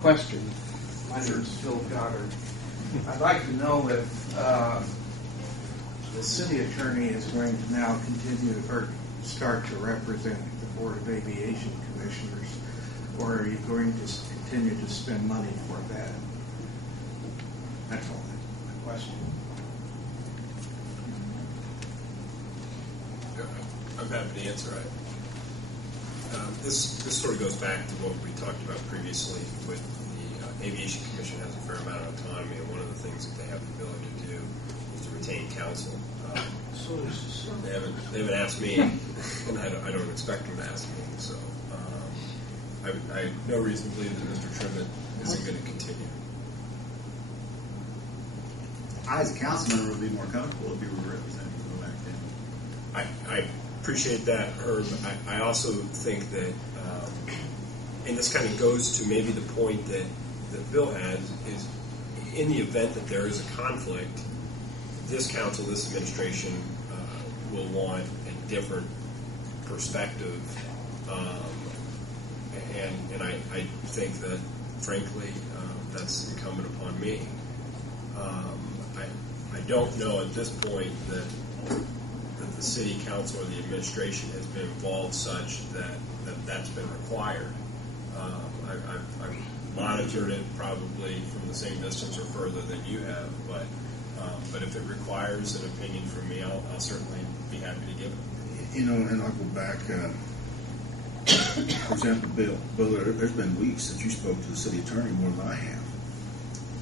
Question. My name is Phil Goddard. I'd like to know if the city attorney is going to now continue or start to represent the Board of Aviation Commissioners, or are you going to continue to spend money for that? That's all my question. I'm happy to answer it. This sort of goes back to what we talked about previously with the Aviation Commission has a fair amount of autonomy, and one of the things that they have the ability to do is to retain counsel. They haven't asked me, and I don't expect them to ask me. So I have no reason to believe that Mr. Trimmet isn't going to continue. I, as a council member, would be more comfortable if you were representing the back then. I appreciate that, Herb. I also think that, and this kind of goes to maybe the point that Bill has, is in the event that there is a conflict, this council, this administration will want a different perspective. And I think that, frankly, that's incumbent upon me. I don't know at this point that the city council or the administration has been involved such that's been required. I've monitored it probably from the same distance or further than you have, but if it requires an opinion from me, I'll certainly be happy to give it. You know, and I'll go back. For example, Bill, there's been weeks that you spoke to the city attorney more than I have.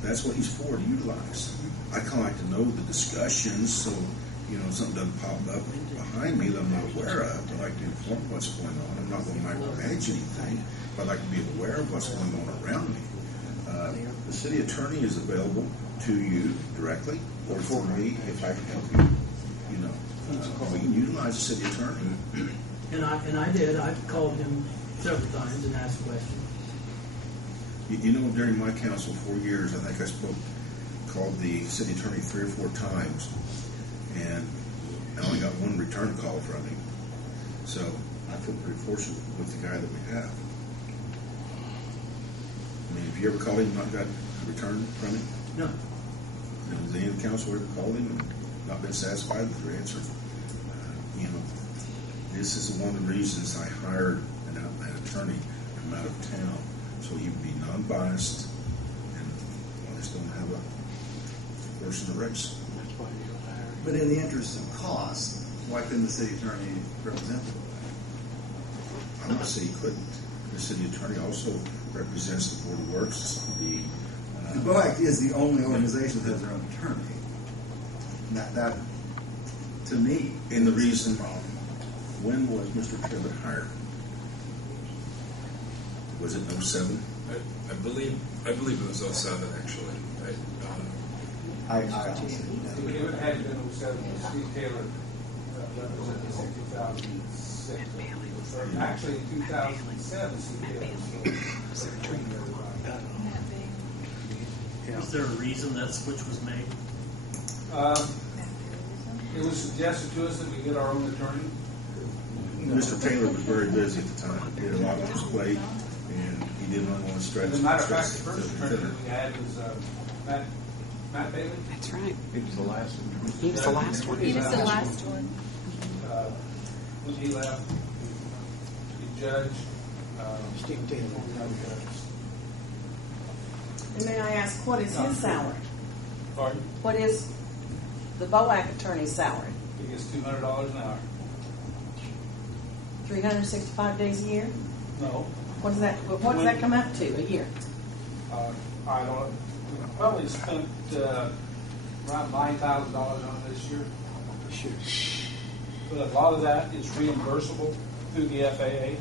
That's what he's for, to utilize. I kind of like to know the discussions, so you know something doesn't pop up behind me that I'm not aware of. I like to inform what's going on. I'm not going to micromanage anything, but I like to be aware of what's going on around me. The city attorney is available to you directly, or for me if I can help you. You know, we can utilize the city attorney. And I did. I called him several times and asked questions. You know, during my council 4 years, I think I called the city attorney 3 or 4 times, and I only got one return call from him. So I feel pretty fortunate with the guy that we have. I mean, have you ever called him and not got a return from him? No. And has any of the council ever called him and not been satisfied with their answer? You know, this is one of the reasons I hired an attorney from out of town, so he would be non-biased and just don't have a horse in the race. But in the interest of cost, why couldn't the city attorney represent the board? I'm not saying he couldn't. The city attorney also represents the Board of Works. The BOAC is the only organization that has their own attorney. That to me, and the reason, when was Mr. Trimmet hired? Was it 07? I believe it was 07 actually. I It had been 07. Steve Taylor represented us in 2006. Actually, in 2007, Steve Taylor was still training everybody. Was there a reason that switch was made? It was suggested to us that we get our own attorney. Mr. Taylor was very busy at the time. He had a lot on his plate, and he didn't want to stretch. As a matter of fact, the first attorney that we had was Matt Bailey. That's right. He was the last one. He was the last one. He was the last one. When he left, the judge, Steve Taylor. And may I ask, what is his salary? Pardon? What is the BOAC attorney's salary? He gets $200 an hour. 365 days a year? No. What does that come out to a year? I don't. We probably spent around $9,000 on this year. But a lot of that is reimbursable through the FAA.